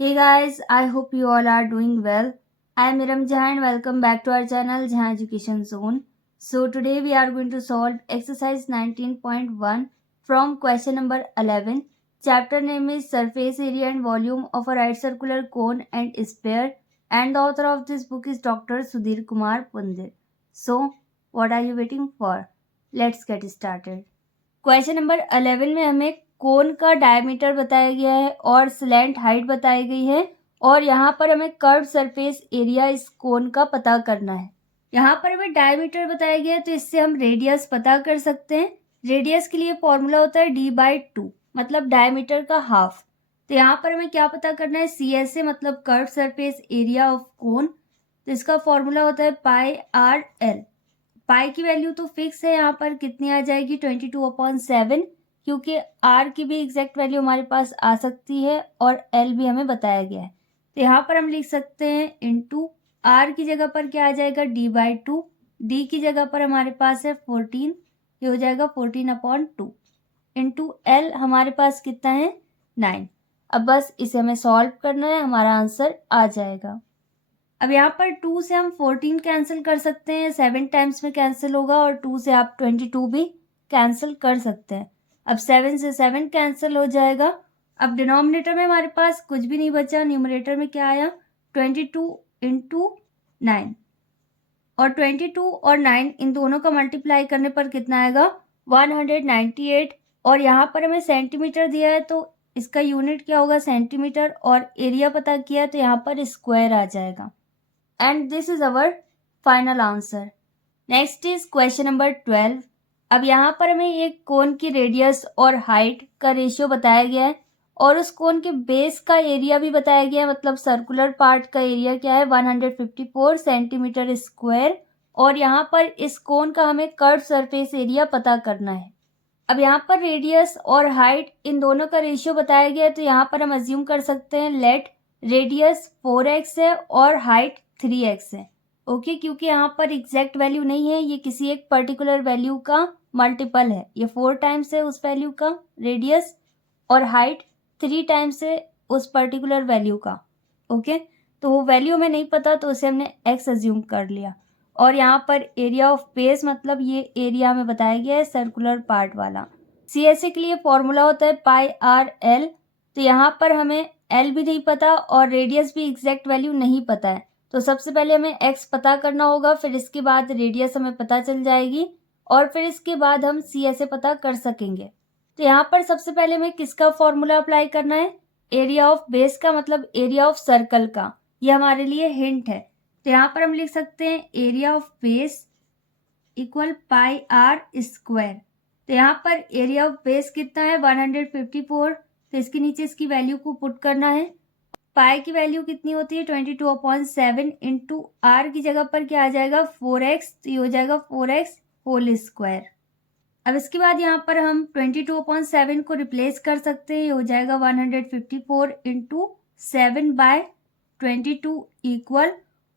Hey guys, I hope you all are doing well. I am Iram Jha and welcome back to our channel Jha Education Zone. So today we are going to solve exercise 19.1 from question number 11. Chapter name is Surface Area and Volume of a Right Circular Cone and Sphere, and the author of this book is Dr. Sudhir Kumar Pundir. So what are you waiting for? Let's get started. Question number 11 में हमें कोन का diameter बताया गया है और slant height बताई गई है और यहाँ पर हमें कर्व सरफेस एरिया इस कोन का पता करना है। यहाँ पर हमें डायमीटर बताया गया है तो इससे हम रेडियस पता कर सकते हैं। रेडियस के लिए फॉर्मूला होता है d/2 मतलब डायमीटर का हाफ। तो यहाँ पर हमें क्या पता करना है, CSA मतलब curve surface area of cone. तो इसका फॉर्मूला होता है πr/l। पाई की वैल्यू तो फिक्स है, यहाँ पर कितनी आ जाएगी 22/7, क्योंकि आर की भी एग्जैक्ट वैल्यू हमारे पास आ सकती है और एल भी हमें बताया गया है। तो यहाँ पर हम लिख सकते हैं इनटू आर की जगह पर क्या आ जाएगा d/2, डी की जगह पर हमारे पास है 14, ये हो जाएगा 14/2 इंटू एल हमारे पास कितना है 9। अब बस इसे हमें सॉल्व करना है, हमारा आंसर आ जाएगा। अब यहाँ पर 2 से हम 14 कैंसिल कर सकते हैं, 7 टाइम्स में कैंसिल होगा और 2 से आप 22 भी कैंसिल कर सकते हैं। अब 7 से 7 कैंसिल हो जाएगा। अब डिनोमिनेटर में हमारे पास कुछ भी नहीं बचा, न्यूमरेटर में क्या आया 22 इंटू 9 और 22 और 9 इन दोनों का मल्टीप्लाई करने पर कितना आएगा 198। और यहाँ पर हमें सेंटीमीटर दिया है तो इसका यूनिट क्या होगा सेंटीमीटर, और एरिया पता किया तो यहाँ पर स्क्वायर आ जाएगा। And this is our final answer. Next is question number 12. अब यहाँ पर हमें एक कोन की रेडियस और हाइट का रेशियो बताया गया है और उस कोन के बेस का एरिया भी बताया गया है, मतलब सर्कुलर पार्ट का एरिया क्या है 154 सेंटीमीटर स्क्वायर, और यहाँ पर इस कोन का हमें कर्व सरफेस एरिया पता करना है। अब यहाँ पर रेडियस और हाइट इन दोनों का रेशियो बताया गया है तो यहाँ पर हम अज्यूम कर सकते हैं लेट रेडियस 4x है और हाइट 3x है। ओके, क्योंकि यहाँ पर एग्जैक्ट वैल्यू नहीं है, ये किसी एक पर्टिकुलर वैल्यू का मल्टीपल है। ये 4 टाइम्स है उस वैल्यू का रेडियस और हाइट 3 टाइम्स है उस पर्टिकुलर वैल्यू का। ओके, तो वो वैल्यू हमें नहीं पता तो उसे हमने x अज्यूम कर लिया। और यहाँ पर एरिया ऑफ बेस मतलब ये एरिया हमें बताया गया है सर्कुलर पार्ट वाला। CSA के लिए फॉर्मूला होता है πr/l। तो यहाँ पर हमें L भी नहीं पता और रेडियस भी एग्जैक्ट वैल्यू नहीं पता है, तो सबसे पहले हमें x पता करना होगा, फिर इसके बाद रेडियस हमें पता चल जाएगी और फिर इसके बाद हम CSA पता कर सकेंगे। तो यहाँ पर सबसे पहले हमें किसका फॉर्मूला अप्लाई करना है, एरिया ऑफ बेस का मतलब एरिया ऑफ सर्कल का। ये हमारे लिए हिंट है। तो यहाँ पर हम लिख सकते हैं area of base equal πr²। तो यहाँ पर एरिया ऑफ बेस कितना है 154, तो इसके नीचे इसकी वैल्यू को पुट करना है। पाई की वैल्यू कितनी होती है 22/7 इंटू आर की जगह पर क्या आ जाएगा 4x, तो ये हो जाएगा 4x होल स्क्वायर। अब इसके बाद यहाँ पर हम 22/7 को रिप्लेस कर सकते हैं, ये हो जाएगा 154 इंटू 7/22 इक्वल,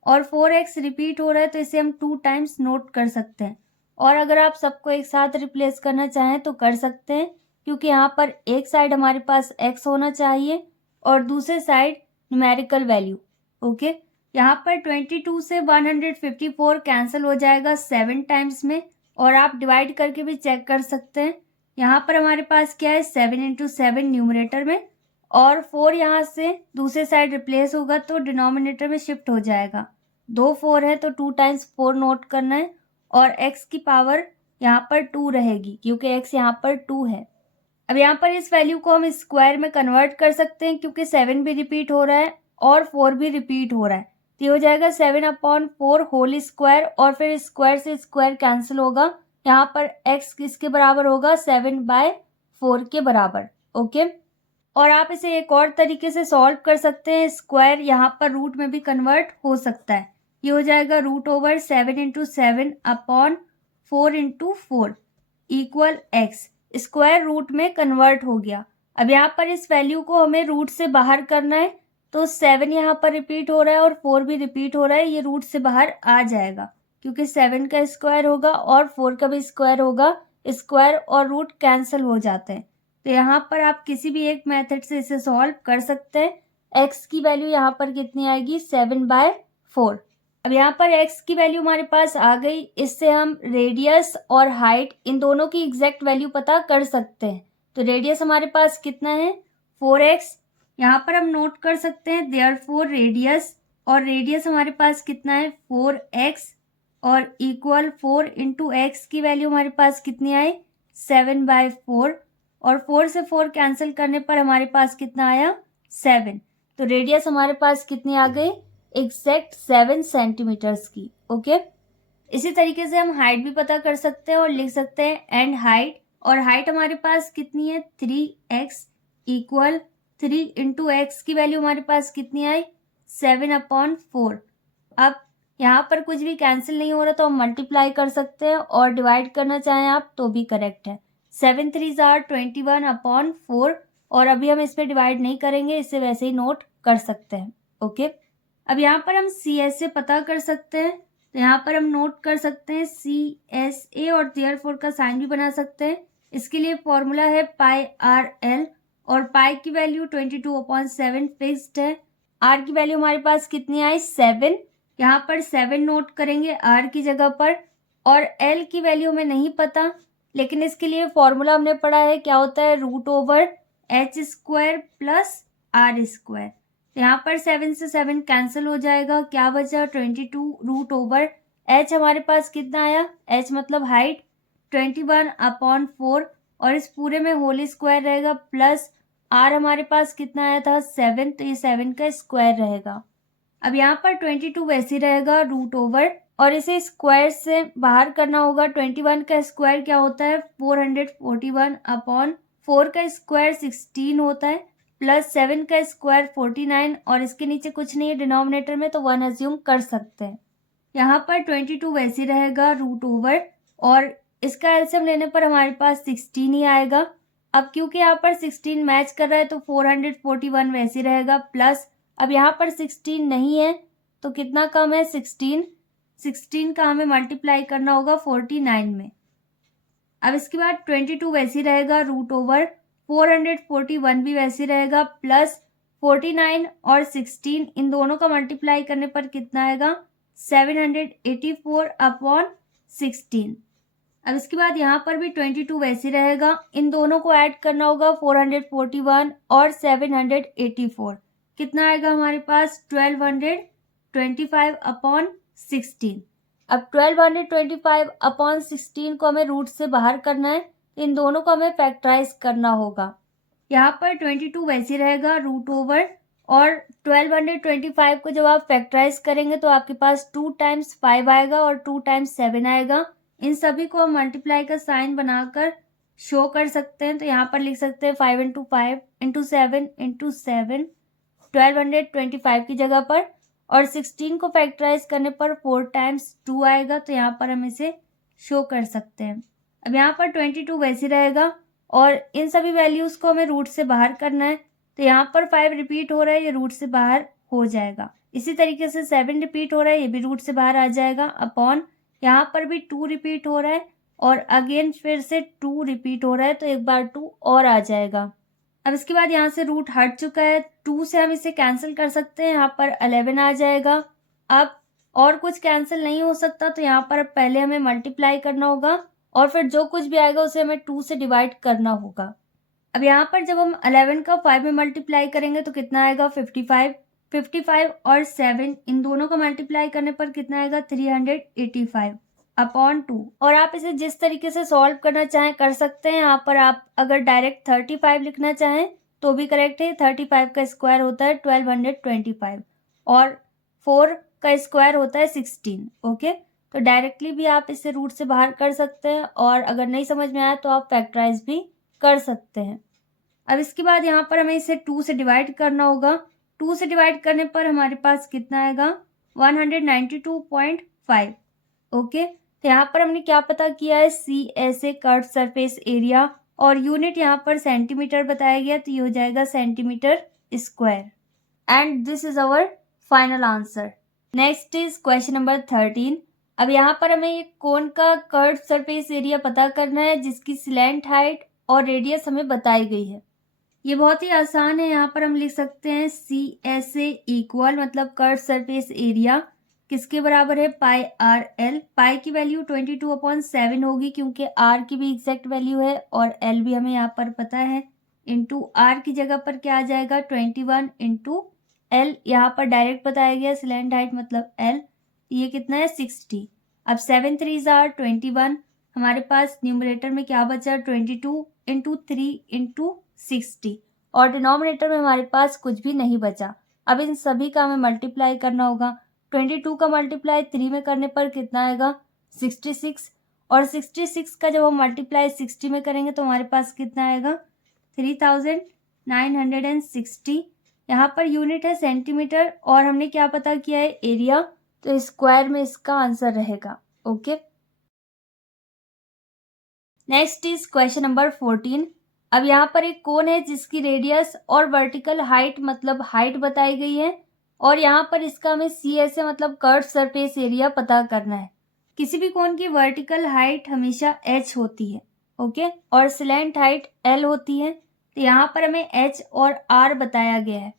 और 4x रिपीट हो रहा है तो इसे हम 2 टाइम्स नोट कर सकते हैं। और अगर आप सबको एक साथ रिप्लेस करना चाहें तो कर सकते हैं, क्योंकि यहाँ पर एक साइड हमारे पास x होना चाहिए और दूसरे साइड न्यूमेरिकल वैल्यू। ओके, यहाँ पर 22 से 154 कैंसिल हो जाएगा 7 टाइम्स में, और आप डिवाइड करके भी चेक कर सकते हैं। यहाँ पर हमारे पास क्या है 7 इंटू 7 न्यूमरेटर में, और 4 यहाँ से दूसरे साइड रिप्लेस होगा तो डिनोमिनेटर में शिफ्ट हो जाएगा। 2 4 है तो 2 टाइम्स 4 नोट करना है, और x की पावर यहाँ पर 2 रहेगी क्योंकि x यहाँ पर 2 है। अब यहाँ पर इस वैल्यू को हम स्क्वायर में कन्वर्ट कर सकते हैं, क्योंकि 7 भी रिपीट हो रहा है और 4 भी रिपीट हो रहा है, तो ये हो जाएगा 7/4 होल स्क्वायर, और फिर स्क्वायर से स्क्वायर कैंसिल होगा। यहाँ पर x किसके बराबर होगा 7/4 के बराबर। ओके, और आप इसे एक और तरीके से सॉल्व कर सकते हैं, स्क्वायर यहाँ पर रूट में भी कन्वर्ट हो सकता है। ये हो जाएगा √7 into 7/4 into 4 equal x, square root में कन्वर्ट हो गया। अब यहाँ पर इस वैल्यू को हमें रूट से बाहर करना है, तो 7 यहाँ पर रिपीट हो रहा है और 4 भी रिपीट हो रहा है, ये रूट से बाहर आ जाएगा क्योंकि 7 का स्क्वायर होगा और 4 का भी स्क्वायर होगा, स्क्वायर और रूट कैंसिल हो जाते हैं। तो यहाँ पर आप किसी भी एक मेथड से इसे सॉल्व कर सकते हैं। x की वैल्यू यहाँ पर कितनी आएगी 7/4। अब यहाँ पर x की वैल्यू हमारे पास आ गई। इससे हम रेडियस और हाइट इन दोनों की एग्जैक्ट वैल्यू पता कर सकते हैं। तो रेडियस हमारे पास कितना है 4x। यहाँ पर हम नोट कर सकते हैं देयरफॉर रेडियस, और रेडियस हमारे पास कितना है 4x और इक्वल 4 इंटू एक्स की वैल्यू हमारे पास कितनी आई 7/4, और 4 से 4 कैंसिल करने पर हमारे पास कितना आया 7। तो रेडियस हमारे पास कितनी आ गई एग्जैक्ट 7 सेंटीमीटर्स की। ओके, इसी तरीके से हम हाइट भी पता कर सकते हैं और लिख सकते हैं एंड हाइट, और हाइट हमारे पास कितनी है 3x इक्वल 3 इंटू एक्स की वैल्यू हमारे पास कितनी आई 7/4। अब यहाँ पर कुछ भी कैंसिल नहीं हो रहा तो हम मल्टीप्लाई कर सकते हैं, और डिवाइड करना चाहें आप तो भी करेक्ट है। 7 3 21/4, और अभी हम इसमें डिवाइड नहीं करेंगे, इसे वैसे ही नोट कर सकते हैं। ओके, अब यहाँ पर हम CS से पता कर सकते हैं। तो यहाँ पर हम नोट कर सकते हैं CSA और देयरफॉर का साइन भी बना सकते हैं। इसके लिए फॉर्मूला है πRL, और पाई की वैल्यू 22/7 फिक्स्ड है। R की वैल्यू हमारे पास कितनी आई 7। यहाँ पर 7 नोट करेंगे R की जगह पर, और L की वैल्यू हमें नहीं पता, लेकिन इसके लिए फॉर्मूला हमने पढ़ा है क्या होता है √h² प्लस R²। यहाँ पर 7 से 7 कैंसिल हो जाएगा, क्या बचा 22√h हमारे पास कितना आया, h मतलब हाइट 21/4, और इस पूरे में होल स्क्वायर रहेगा, प्लस r हमारे पास कितना आया था 7, तो ये 7 का स्क्वायर रहेगा। अब यहाँ पर 22 वैसे रहेगा √, और इसे स्क्वायर से बाहर करना होगा। 21 का स्क्वायर क्या होता है 441/4 का स्क्वायर 16 होता है, प्लस 7 का स्क्वायर 49, और इसके नीचे कुछ नहीं है डिनोमिनेटर में, तो 1 अज्यूम कर सकते हैं। यहाँ पर 22 वैसे रहेगा √, और इसका एलसीएम लेने पर हमारे पास 16 ही आएगा। अब क्योंकि यहाँ पर 16 मैच कर रहा है तो 441 वैसे रहेगा, प्लस अब यहाँ पर 16 नहीं है तो कितना कम है 16 का हमें मल्टीप्लाई करना होगा 49 में। अब इसके बाद 22 वैसे रहेगा √, 441 भी वैसे रहेगा, प्लस 49 और 16 इन दोनों का मल्टीप्लाई करने पर कितना आएगा 784/16। अब इसके बाद यहाँ पर भी 22 वैसे रहेगा, इन दोनों को ऐड करना होगा 441 और 784, कितना आएगा हमारे पास 1225/16। अब 1225/16 को हमें रूट से बाहर करना है, इन दोनों को हमें फैक्टराइज करना होगा। यहाँ पर 22 वैसे रहेगा √, और 1225 को जब आप फैक्टराइज करेंगे तो आपके पास 2 टाइम्स 5 आएगा और 2 टाइम्स 7 आएगा। इन सभी को हम मल्टीप्लाई का साइन बनाकर शो कर सकते हैं। तो यहाँ पर लिख सकते हैं 5 × 5 × 7 × 7 1225 की जगह पर, और 16 को फैक्टराइज करने पर 4 टाइम्स 2 आएगा, तो यहाँ पर हम इसे शो कर सकते हैं। अब यहाँ पर 22 वैसे रहेगा, और इन सभी वैल्यूज़ को हमें रूट से बाहर करना है। तो यहाँ पर 5 रिपीट हो रहा है, ये रूट से बाहर हो जाएगा। इसी तरीके से 7 रिपीट हो रहा है, ये भी रूट से बाहर आ जाएगा, अपॉन यहाँ पर भी 2 रिपीट हो रहा है, और अगेन फिर से 2 रिपीट हो रहा है, तो एक बार 2 और आ जाएगा। अब इसके बाद यहाँ से रूट हट चुका है, 2 से हम इसे कैंसिल कर सकते हैं, यहाँ पर 11 आ जाएगा। अब और कुछ कैंसिल नहीं हो सकता, तो यहाँ पर पहले हमें मल्टीप्लाई करना होगा, और फिर जो कुछ भी आएगा उसे हमें 2 से डिवाइड करना होगा। अब यहाँ पर जब हम 11 का 5 में मल्टीप्लाई करेंगे तो कितना आएगा 55 और 7 इन दोनों का मल्टीप्लाई करने पर कितना आएगा 385/2। और आप इसे जिस तरीके से सॉल्व करना चाहें कर सकते हैं। यहाँ पर आप अगर डायरेक्ट 35 लिखना चाहें तो भी करेक्ट है। 35 का स्क्वायर होता है 1225, और 4 का स्क्वायर होता है 16। ओके, तो डायरेक्टली भी आप इसे रूट से बाहर कर सकते हैं, और अगर नहीं समझ में आया तो आप फैक्टराइज भी कर सकते हैं। अब इसके बाद यहाँ पर हमें इसे 2 से डिवाइड करना होगा। 2 से डिवाइड करने पर हमारे पास कितना आएगा 192.5। ओके, तो यहाँ पर हमने क्या पता किया है CSA कर्व सरफेस एरिया, और यूनिट यहाँ पर सेंटीमीटर बताया गया, तो ये हो जाएगा centimetre square. And this is our final answer. Next is question number 13। अब यहाँ पर हमें एक कोन का कर्व सरफेस एरिया पता करना है जिसकी स्लैंट हाइट और रेडियस हमें बताई गई है। ये बहुत ही आसान है। यहाँ पर हम लिख सकते हैं CSA इक्वल मतलब कर्व सरफेस एरिया किसके बराबर है, पाई आर एल। पाई की वैल्यू 22/7 होगी क्योंकि आर की भी एग्जैक्ट वैल्यू है और एल भी हमें यहाँ पर पता है। इंटू आर की जगह पर क्या आ जाएगा 21 इंटू एल, यहाँ पर डायरेक्ट बताया गया स्लैंट हाइट मतलब एल। ये कितना है 60। अब 7 3 आर 21, हमारे पास न्यूमरेटर में क्या बचा 22 इंटू 3 इंटू 60 और डिनोमिनेटर में हमारे पास कुछ भी नहीं बचा। अब इन सभी का हमें मल्टीप्लाई करना होगा। 22 का मल्टीप्लाई 3 में करने पर कितना आएगा 66 और 66 का जब हम मल्टीप्लाई 60 में करेंगे तो हमारे पास कितना आएगा 3960। यहाँ पर यूनिट है सेंटीमीटर और हमने क्या पता किया है एरिया, तो स्क्वायर में इसका आंसर रहेगा। Okay, next is question number 14। अब यहाँ पर एक कोन है जिसकी रेडियस और वर्टिकल हाइट मतलब हाइट बताई गई है और यहाँ पर इसका हमें CSA मतलब कर्व सरफेस एरिया पता करना है। किसी भी कोन की वर्टिकल हाइट हमेशा h होती है, ओके, और स्लैंट हाइट l होती है। तो यहाँ पर हमें h और r बताया गया है।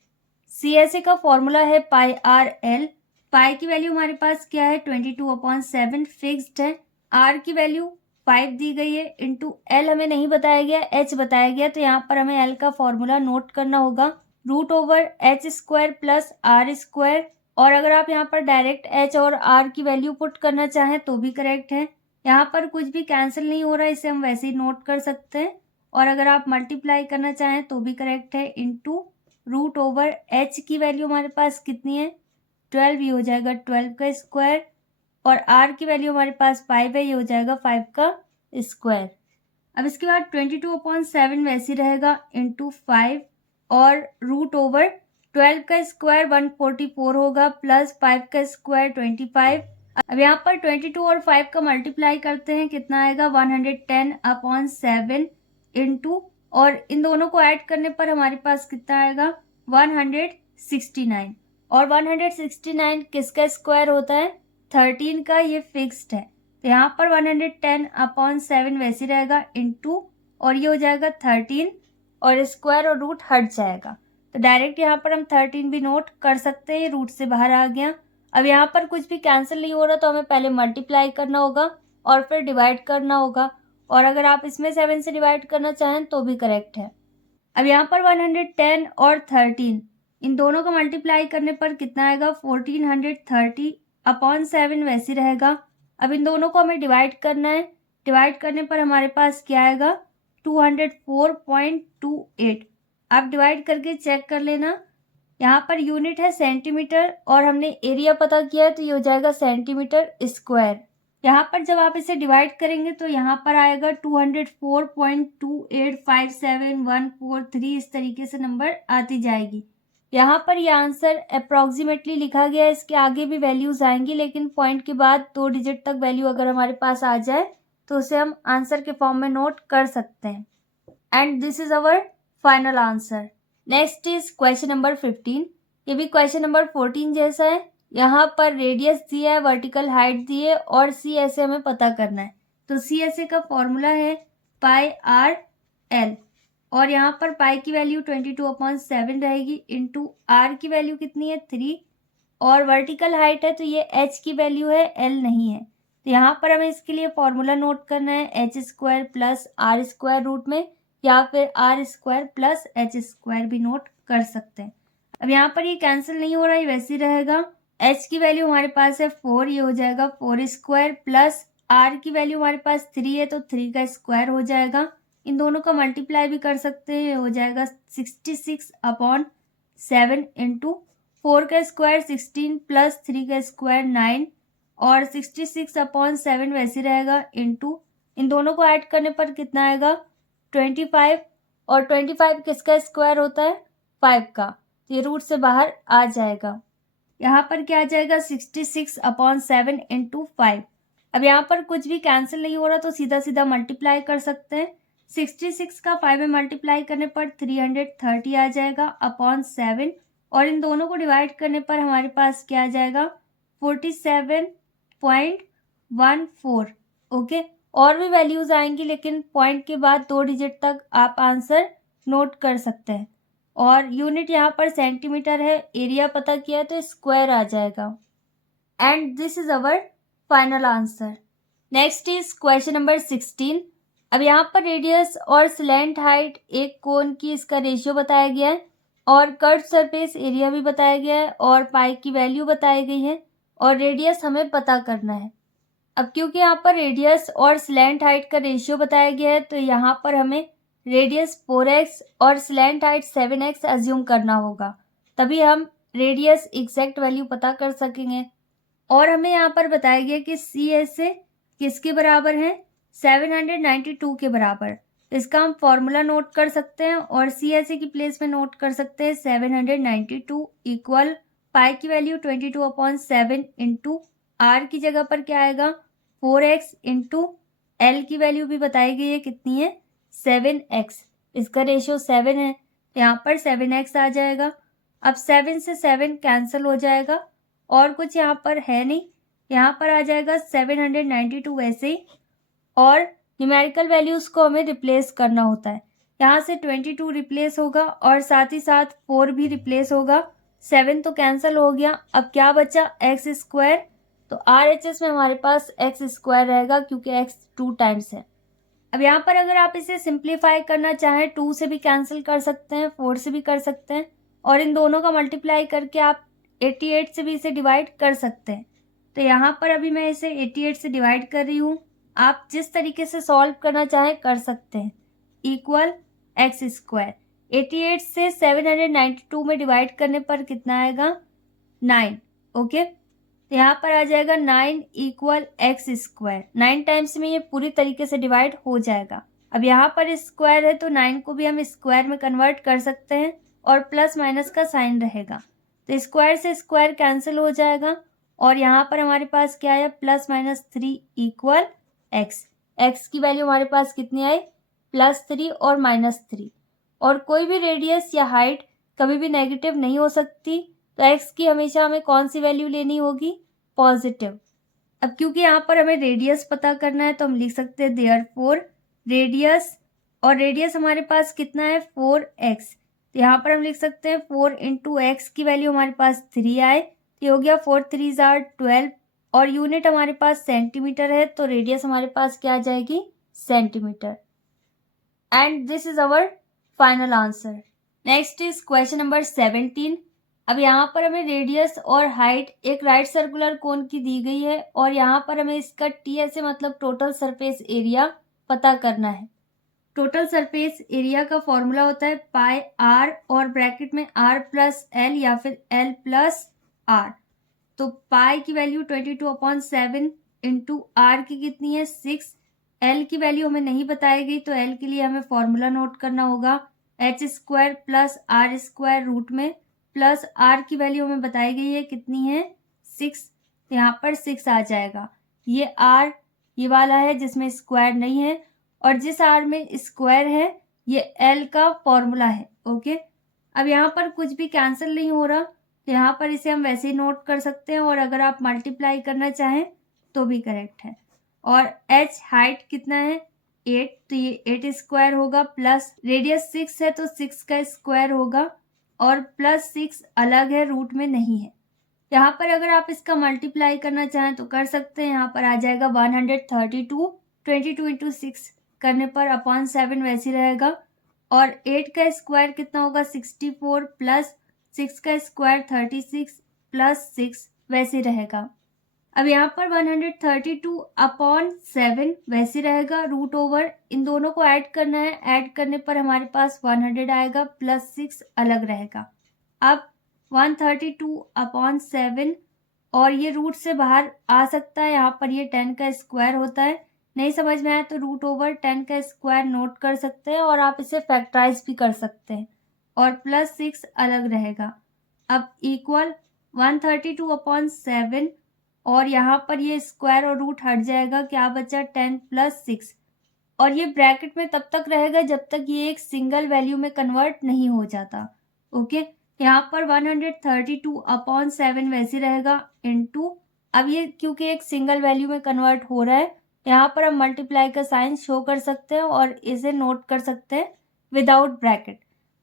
CSA का फॉर्मूला है पाई आर एल। पाई की वैल्यू हमारे पास क्या है 22/7 फिक्स्ड है। r की वैल्यू 5 दी गई है इंटू एल हमें नहीं बताया गया, h बताया गया, तो यहाँ पर हमें l का फॉर्मूला नोट करना होगा √h² प्लस r²। और अगर आप यहाँ पर डायरेक्ट h और r की वैल्यू पुट करना चाहें तो भी करेक्ट है। यहाँ पर कुछ भी कैंसिल नहीं हो रहा है, इसे हम वैसे ही नोट कर सकते हैं। और अगर आप मल्टीप्लाई करना चाहें तो भी करेक्ट है। इंटू √h की वैल्यू हमारे पास कितनी है 12, ये हो जाएगा 12 का स्क्वायर और r की वैल्यू हमारे पास 5 है, ये हो जाएगा 5 का स्क्वायर। अब इसके बाद 22/7 वैसे रहेगा इंटू 5 और √12 का स्क्वायर 144 होगा प्लस 5 का स्क्वायर 25। अब यहाँ पर 22 और 5 का मल्टीप्लाई करते हैं, कितना आएगा 110/7 इंटू और इन दोनों को ऐड करने पर हमारे पास कितना आएगा 169 और 169 किसका स्क्वायर होता है 13 का, ये फिक्स्ड है। तो यहाँ पर 110/7 वैसे रहेगा इंटू और ये हो जाएगा 13 और स्क्वायर और रूट हट जाएगा। तो डायरेक्ट यहाँ पर हम 13 भी नोट कर सकते हैं, रूट से बाहर आ गया। अब यहाँ पर कुछ भी कैंसिल नहीं हो रहा तो हमें पहले मल्टीप्लाई करना होगा और फिर डिवाइड करना होगा और अगर आप इसमें 7 से डिवाइड करना चाहें तो भी करेक्ट है। अब यहाँ पर 110 और 13 इन दोनों का मल्टीप्लाई करने पर कितना आएगा 1430/7 वैसे रहेगा। अब इन दोनों को हमें डिवाइड करना है, डिवाइड करने पर हमारे पास क्या आएगा 204.28। आप डिवाइड करके चेक कर लेना। यहाँ पर यूनिट है सेंटीमीटर और हमने एरिया पता किया है तो ये हो जाएगा सेंटीमीटर स्क्वायर। यहाँ पर जब आप इसे डिवाइड करेंगे तो यहाँ पर आएगा 204.2857143, इस तरीके से नंबर आती जाएगी। यहाँ पर ये आंसर अप्रॉक्सीमेटली लिखा गया है, इसके आगे भी वैल्यूज आएंगी लेकिन पॉइंट के बाद 2 डिजिट तक वैल्यू अगर हमारे पास आ जाए तो उसे हम आंसर के फॉर्म में नोट कर सकते हैं। And this is our final answer. Next is question number 15। ये भी क्वेश्चन नंबर 14 जैसा है। यहाँ पर रेडियस दिया है, वर्टिकल हाइट दी है और CSA हमें पता करना है। तो CSA का फॉर्मूला है पाई आर एल और यहाँ पर पाई की वैल्यू 22/7 रहेगी इंटू आर की वैल्यू कितनी है 3 और वर्टिकल हाइट है तो ये h की वैल्यू है, l नहीं है। तो यहाँ पर हमें इसके लिए फॉर्मूला नोट करना है h² प्लस r² रूट में या फिर r² प्लस h² भी नोट कर सकते हैं। अब यहाँ पर ये कैंसिल नहीं हो रहा है, वैसे ही रहेगा। h की वैल्यू हमारे पास है 4, ये हो जाएगा 4² प्लस r की वैल्यू हमारे पास 3 है तो 3 का स्क्वायर हो जाएगा। इन दोनों का मल्टीप्लाई भी कर सकते हैं, ये हो जाएगा 66/7 इंटू 4 का स्क्वायर 16 प्लस 3 का स्क्वायर 9 और 66/7 वैसे रहेगा इंटू इन दोनों को ऐड करने पर कितना आएगा 25 और 25 किसका स्क्वायर होता है 5 का, तो ये रूट से बाहर आ जाएगा। यहाँ पर क्या आ जाएगा 66/7 इंटू 5। अब यहाँ पर कुछ भी कैंसिल नहीं हो रहा तो सीधा सीधा मल्टीप्लाई कर सकते हैं। 66 का 5 में मल्टीप्लाई करने पर 330 आ जाएगा अपॉन 7 और इन दोनों को डिवाइड करने पर हमारे पास क्या आ जाएगा 47.14। ओके, और भी वैल्यूज आएंगी लेकिन पॉइंट के बाद 2 डिजिट तक आप आंसर नोट कर सकते हैं। और यूनिट यहाँ पर सेंटीमीटर है, एरिया पता किया तो स्क्वायर आ जाएगा। And this is our final answer. Next is question number 16। अब यहाँ पर रेडियस और स्लैंट हाइट एक कोन की इसका रेशियो बताया गया है और कर्व सरफेस एरिया भी बताया गया है और पाई की वैल्यू बताई गई है और रेडियस हमें पता करना है। अब क्योंकि यहाँ पर रेडियस और स्लैंट हाइट का रेशियो बताया गया है तो यहाँ पर हमें रेडियस 4x और स्लैंट हाइट 7x अज्यूम करना होगा, तभी हम रेडियस एग्जैक्ट वैल्यू पता कर सकेंगे। और हमें यहाँ पर बताया गया कि सी एस से किसके बराबर है, 792 के बराबर। इसका हम फॉर्मूला नोट कर सकते हैं और सी एस ए की प्लेस में नोट कर सकते हैं 792 इक्वल पाई की वैल्यू 22/7 इंटू आर की जगह पर क्या आएगा 4x इंटू एल की वैल्यू भी बताई गई है कितनी है 7x। इसका रेशियो 7 है, यहाँ पर 7x आ जाएगा। अब 7 से 7 कैंसिल हो जाएगा और कुछ यहाँ पर है नहीं, यहाँ पर आ जाएगा 792 वैसे ही। और न्यूमेरिकल वैल्यूज़ को हमें रिप्लेस करना होता है, यहाँ से 22 रिप्लेस होगा और साथ ही साथ 4 भी रिप्लेस होगा। 7 तो कैंसिल हो गया, अब क्या बचा एक्स स्क्वायर। तो RHS में हमारे पास एक्स स्क्वायर रहेगा क्योंकि एक्स 2 टाइम्स है। अब यहाँ पर अगर आप इसे सिंप्लीफाई करना चाहें 2 से भी कैंसिल कर सकते हैं, 4 से भी कर सकते हैं और इन दोनों का मल्टीप्लाई करके आप 88 से भी इसे डिवाइड कर सकते हैं। तो यहाँ पर अभी मैं इसे 88 से डिवाइड कर रही हूँ, आप जिस तरीके से सॉल्व करना चाहें कर सकते हैं। इक्वल एक्स स्क्वायर 88 से 792 में डिवाइड करने पर कितना आएगा 9। ओके, तो यहाँ पर आ जाएगा 9 इक्वल एक्स स्क्वायर। 9 टाइम्स में ये पूरी तरीके से डिवाइड हो जाएगा। अब यहाँ पर स्क्वायर है तो 9 को भी हम स्क्वायर में कन्वर्ट कर सकते हैं और प्लस माइनस का साइन रहेगा, तो स्क्वायर से स्क्वायर कैंसिल हो जाएगा और यहाँ पर हमारे पास क्या है +-3 इक्वल एक्स। एक्स की वैल्यू हमारे पास कितनी आई +3 और -3। और कोई भी रेडियस या हाइट कभी भी नेगेटिव नहीं हो सकती, तो एक्स की हमेशा हमें कौन सी वैल्यू लेनी होगी पॉजिटिव। अब क्योंकि यहाँ पर हमें रेडियस पता करना है तो हम लिख सकते हैं देयरफॉर रेडियस, और रेडियस हमारे पास कितना है 4x, तो यहाँ पर हम लिख सकते हैं 4 इंटू एक्स की वैल्यू हमारे पास 3 आए, ये हो गया 4 3 12 और यूनिट हमारे पास सेंटीमीटर है तो रेडियस हमारे पास क्या आ जाएगी centimetre. And this is our final answer. Next is question number 17। अब यहाँ पर हमें रेडियस और हाइट एक राइट सर्कुलर कोन की दी गई है और यहाँ पर हमें इसका TS मतलब टोटल सरफेस एरिया पता करना है। टोटल सरफेस एरिया का फॉर्मूला होता है पाई r और ब्रैकेट में r+l या फिर l+r। तो पाई की वैल्यू 22/7 इंटू आर की कितनी है 6। एल की वैल्यू हमें नहीं बताई गई तो एल के लिए हमें फॉर्मूला नोट करना होगा h² + r² रूट में प्लस आर की वैल्यू हमें बताई गई है कितनी है 6, यहाँ पर 6 आ जाएगा। ये आर ये वाला है जिसमें स्क्वायर नहीं है और जिस आर में स्क्वायर है ये एल का फॉर्मूला है। ओके, अब यहाँ पर कुछ भी कैंसिल नहीं हो रहा, तो यहाँ पर इसे हम वैसे ही नोट कर सकते हैं और अगर आप मल्टीप्लाई करना चाहें तो भी करेक्ट है। और h हाइट कितना है 8, तो ये 8 स्क्वायर होगा प्लस रेडियस 6 है तो 6 का स्क्वायर होगा और +6 अलग है रूट में नहीं है। यहाँ पर अगर आप इसका मल्टीप्लाई करना चाहें तो कर सकते हैं, यहाँ पर आ जाएगा 132, 22 इंटू 6 करने पर /7 वैसे रहेगा और 8 का स्क्वायर कितना होगा 64 प्लस 6 का स्क्वायर 36 प्लस 6 वैसे रहेगा। अब यहाँ पर 132/7 वैसे रहेगा, रूट ओवर इन दोनों को ऐड करना है, ऐड करने पर हमारे पास 100 आएगा प्लस 6 अलग रहेगा। अब 132/7 और ये रूट से बाहर आ सकता है, यहाँ पर ये 10 का स्क्वायर होता है, नहीं समझ में आया तो रूट ओवर 10 का स्क्वायर नोट कर सकते हैं और आप इसे फैक्टराइज भी कर सकते हैं और प्लस 6 अलग रहेगा। अब इक्वल 132/7 और यहाँ पर ये स्क्वायर और रूट हट जाएगा, क्या बचा 10 + 6 और ये ब्रैकेट में तब तक रहेगा जब तक ये एक सिंगल वैल्यू में कन्वर्ट नहीं हो जाता। ओके, यहाँ पर 132/7 वैसे रहेगा इनटू, अब ये क्योंकि एक सिंगल वैल्यू में कन्वर्ट हो रहा है यहाँ पर हम मल्टीप्लाई का साइन शो कर सकते हैं और इसे नोट कर सकते हैं विदाउट ब्रैकेट।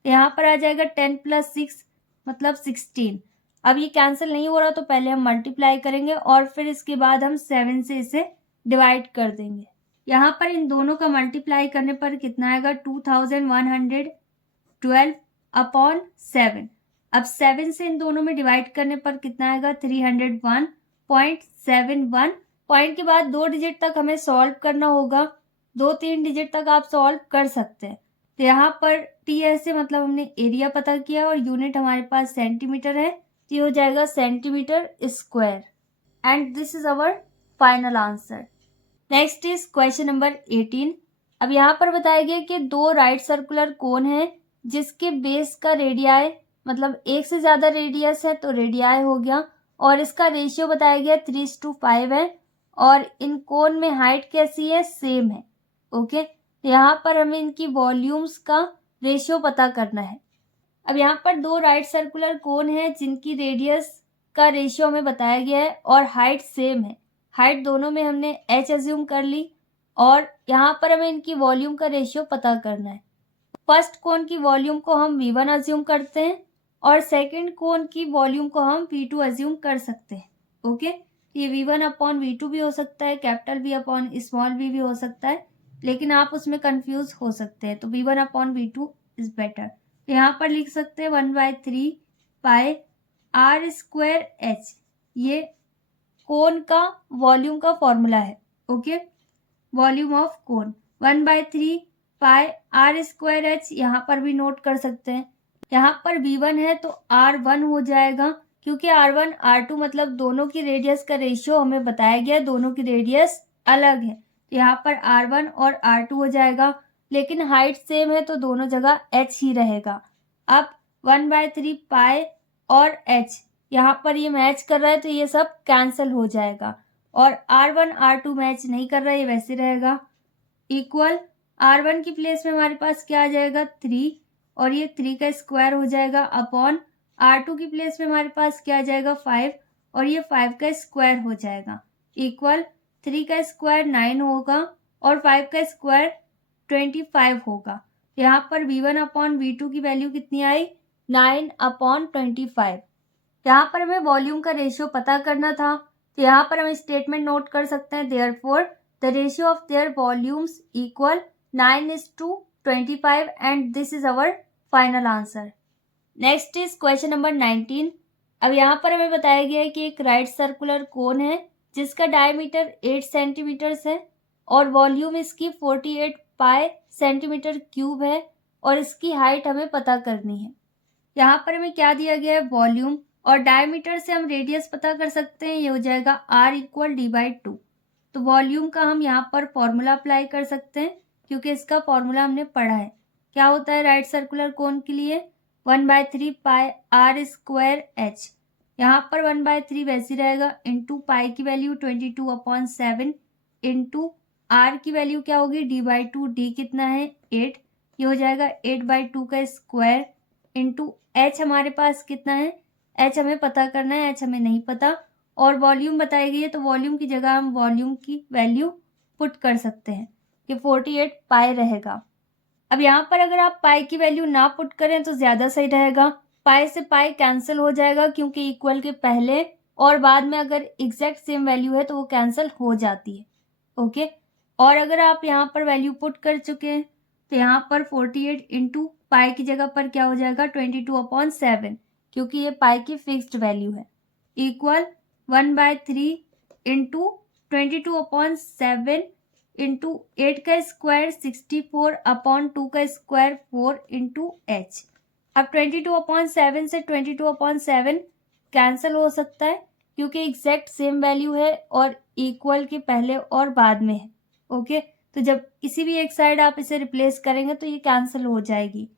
यहाँ पर आ जाएगा 10 + 6 मतलब 16। अब ये कैंसिल नहीं हो रहा तो पहले हम मल्टीप्लाई करेंगे और फिर इसके बाद हम 7 से इसे डिवाइड कर देंगे। यहाँ पर इन दोनों का मल्टीप्लाई करने पर कितना आएगा 2112/7। अब 7 से इन दोनों में डिवाइड करने पर कितना आएगा 301.71। पॉइंट के बाद 2 डिजिट तक हमें सॉल्व करना होगा, 2-3 डिजिट तक आप सॉल्व कर सकते हैं। तो यहाँ पर टी ऐसे मतलब हमने एरिया पता किया और यूनिट हमारे पास सेंटीमीटर है, तो ये हो जाएगा centimetre square. And this is our final answer. Next is question number 18। अब यहाँ पर बताया गया कि 2 राइट सर्कुलर कोन है जिसके बेस का रेडियाई मतलब एक से ज्यादा रेडियस है तो रेडियाई हो गया, और इसका रेशियो बताया गया 3:5 है, और इन कोन में हाइट कैसी है, सेम है। ओके, यहाँ पर हमें इनकी वॉल्यूम्स का रेशियो पता करना है। अब यहाँ पर 2 राइट सर्कुलर कोन है जिनकी रेडियस का रेशियो हमें बताया गया है और हाइट सेम है। हाइट दोनों में हमने h अज्यूम कर ली, और यहाँ पर हमें इनकी वॉल्यूम का रेशियो पता करना है। फर्स्ट कोन की वॉल्यूम को हम V1 अज्यूम करते हैं और सेकंड कोन की वॉल्यूम को हम V2 अज्यूम कर सकते हैं। ओके, ये V1/V2 भी हो सकता है, कैपिटल V/स्मॉल v भी हो सकता है, लेकिन आप उसमें कंफ्यूज हो सकते हैं, तो V1/V2 इज बेटर। यहाँ पर लिख सकते हैं 1/3 पाई r²h, ये कोन का वॉल्यूम का फॉर्मूला है। Okay, volume of cone 1/3 pi r²h, यहाँ पर भी नोट कर सकते हैं। यहाँ पर V1 है तो R1 हो जाएगा, क्योंकि R1 R2 मतलब दोनों की रेडियस का रेशियो हमें बताया गया है, दोनों की रेडियस अलग है, तो यहाँ पर R1 और R2 हो जाएगा, लेकिन हाइट सेम है तो दोनों जगह h ही रहेगा। अब 1/3 पाई और h, यहाँ पर ये मैच कर रहा है तो ये सब कैंसिल हो जाएगा, और R1 R2 मैच नहीं कर रहा है, ये वैसे रहेगा। इक्वल R1 की प्लेस में हमारे पास क्या आ जाएगा 3, और ये 3 का स्क्वायर हो जाएगा, अपॉन R2 की प्लेस में हमारे पास क्या आ जाएगा 5, और ये 5 का स्क्वायर हो जाएगा। इक्वल 3 का स्क्वायर 9 होगा और 5 का स्क्वायर 25 होगा। यहाँ पर V1/V2 की वैल्यू कितनी आई 9/25। यहाँ पर हमें वॉल्यूम का रेशियो पता करना था, तो यहाँ पर हम स्टेटमेंट नोट कर सकते हैं, therefore the ratio of there volumes equal 9:25, and this is our final answer. Next is question number 19। अब यहाँ पर हमें बताया गया है कि एक राइट सर्कुलर कोन है जिसका डायमीटर 8 सेंटीमीटर है और वॉल्यूम इसकी 48 पाई सेंटीमीटर क्यूब है, और इसकी हाइट हमें पता करनी है। यहाँ पर हमें क्या दिया गया है, वॉल्यूम, और डायमीटर से हम रेडियस पता कर सकते हैं, ये हो जाएगा R = d/2। तो वॉल्यूम का हम यहाँ पर फॉर्मूला अप्लाई कर सकते हैं, क्योंकि इसका फॉर्मूला हमने पढ़ा है। क्या होता है राइट सर्कुलर कोन के लिए 1/3 पाई r²h। यहाँ पर 1/3 वैसे रहेगा, इंटू पाई की वैल्यू 22/7, इंटू r की वैल्यू क्या होगी d/2, d कितना है 8, ये हो जाएगा 8/2 का स्क्वायर, इंटू h हमारे पास कितना है, h हमें पता करना है, h हमें नहीं पता, और वॉल्यूम बताई गई है तो वॉल्यूम की जगह हम वॉल्यूम की वैल्यू पुट कर सकते हैं कि 48 पाई रहेगा। अब यहाँ पर अगर आप पाई की वैल्यू ना पुट करें तो ज़्यादा सही रहेगा, पाई से पाई कैंसिल हो जाएगा, क्योंकि इक्वल के पहले और बाद में अगर एग्जैक्ट सेम वैल्यू है तो वो कैंसिल हो जाती है। ओके, और अगर आप यहाँ पर वैल्यू पुट कर चुके हैं तो यहाँ पर 48 इंटू पाई की जगह पर क्या हो जाएगा 22/7, क्योंकि ये पाई की फिक्स्ड वैल्यू है, इक्वल 1/3 इंटू 22/7 इंटू 8 का स्क्वायर 64/2 का स्क्वायर 4 इंटू h। अब 22/7 से 22/7 कैंसिल हो सकता है, क्योंकि एग्जैक्ट सेम वैल्यू है और इक्वल के पहले और बाद में है। ओके, तो जब किसी भी एक साइड आप इसे रिप्लेस करेंगे तो ये कैंसिल हो जाएगी,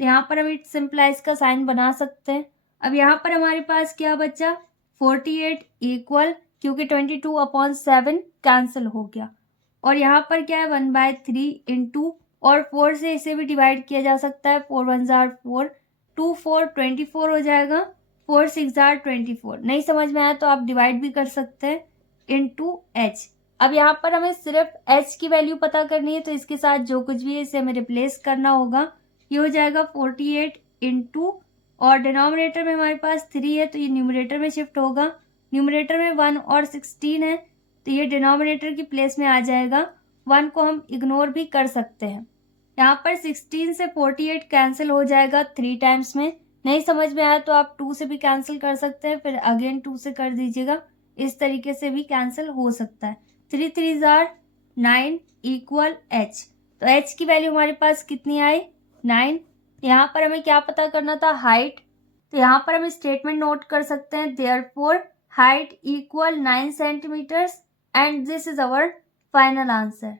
तो यहाँ पर हम इट सिंप्लाइज का साइन बना सकते हैं। अब यहाँ पर हमारे पास क्या बचा 48 इक्वल, क्योंकि 22/7 कैंसिल हो गया, और यहाँ पर क्या है 1/3 इंटू, और 4 से इसे भी डिवाइड किया जा सकता है, 4 1 जार 4, 2 4 24 हो जाएगा, 4 6 जार 24। नहीं समझ में आया तो आप डिवाइड भी कर सकते हैं, इंटू h। अब यहाँ पर हमें सिर्फ h की वैल्यू पता करनी है, तो इसके साथ जो कुछ भी है इसे हमें रिप्लेस करना होगा, ये हो जाएगा 48 इंटू, और डिनोमिनेटर में हमारे पास 3 है तो ये न्यूमरेटर में शिफ्ट होगा। न्यूमरेटर में 1 और 16 है तो ये डिनोमिनेटर की प्लेस में आ जाएगा। 1 को हम इग्नोर भी कर सकते हैं। यहाँ पर 16 से 48 कैंसिल हो जाएगा 3 टाइम्स में। नहीं समझ में आया तो आप 2 से भी कैंसिल कर सकते हैं, फिर अगेन 2 से कर दीजिएगा। इस तरीके से भी कैंसिल हो सकता है। 3 3 जार 9 इक्वल h। तो h की वैल्यू हमारे पास कितनी आई? 9। यहाँ पर हमें क्या पता करना था? हाइट। तो यहाँ पर हम स्टेटमेंट नोट कर सकते हैं, therefore height equal 9 centimetres and this is our final answer.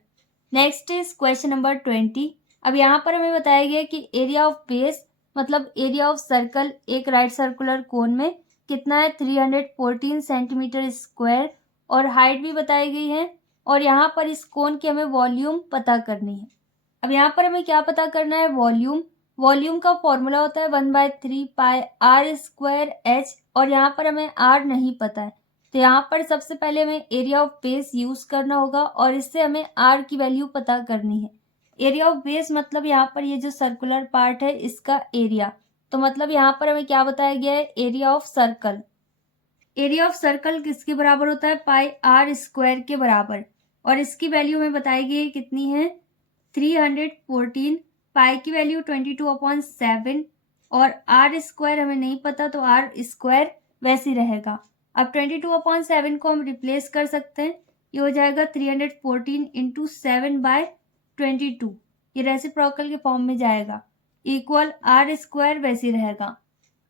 Next is question number 20। अब यहाँ पर हमें बताया गया कि एरिया ऑफ बेस मतलब एरिया ऑफ सर्कल एक राइट सर्कुलर कोन में कितना है? 314 सेंटीमीटर स्क्वायर, और हाइट भी बताई गई है। और यहाँ पर इस कोन की हमें वॉल्यूम पता करनी है। अब यहाँ पर हमें क्या पता करना है? वॉल्यूम। वॉल्यूम का फॉर्मूला होता है 1/3 पाई आर स्क्वायर एच, और यहाँ पर हमें आर नहीं पता है तो यहाँ पर सबसे पहले हमें एरिया ऑफ बेस यूज करना होगा और इससे हमें आर की वैल्यू पता करनी है। एरिया ऑफ बेस मतलब यहाँ पर ये जो सर्कुलर पार्ट है इसका एरिया। तो मतलब यहाँ पर हमें क्या बताया गया है? Area of circle. Area of circle किसके बराबर होता है? पाई आर स्क्वायर के बराबर, और इसकी वैल्यू हमें बताई गई है कितनी है? 314। पाई की वैल्यू 22/7, और आर स्क्वायर हमें नहीं पता तो आर स्क्वायर वैसे रहेगा। अब 22/7 को हम रिप्लेस कर सकते हैं, ये हो जाएगा 314 इंटू 7/22। ये रेसिप्रोकल के फॉर्म में जाएगा, इक्वल आर स्क्वायर वैसे रहेगा।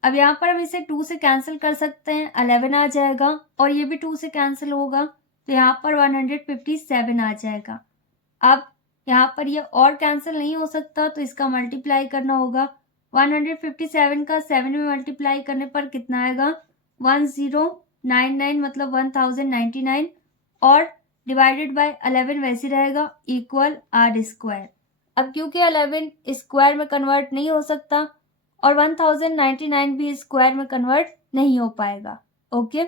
अब यहाँ पर हम इसे 2 से कैंसिल कर सकते हैं, 11 आ जाएगा, और ये भी 2 से कैंसिल होगा तो यहाँ पर 157 आ जाएगा। अब यहाँ पर ये और कैंसिल नहीं हो सकता तो इसका मल्टीप्लाई करना होगा। 157 का 7 में मल्टीप्लाई करने पर कितना आएगा? 1099 मतलब 1099, और डिवाइडेड बाय 11 वैसे रहेगा, इक्वल आर स्क्वायर। अब क्योंकि 11 स्क्वायर में कन्वर्ट नहीं हो सकता और 1099 भी स्क्वायर में कन्वर्ट नहीं हो पाएगा। ओके,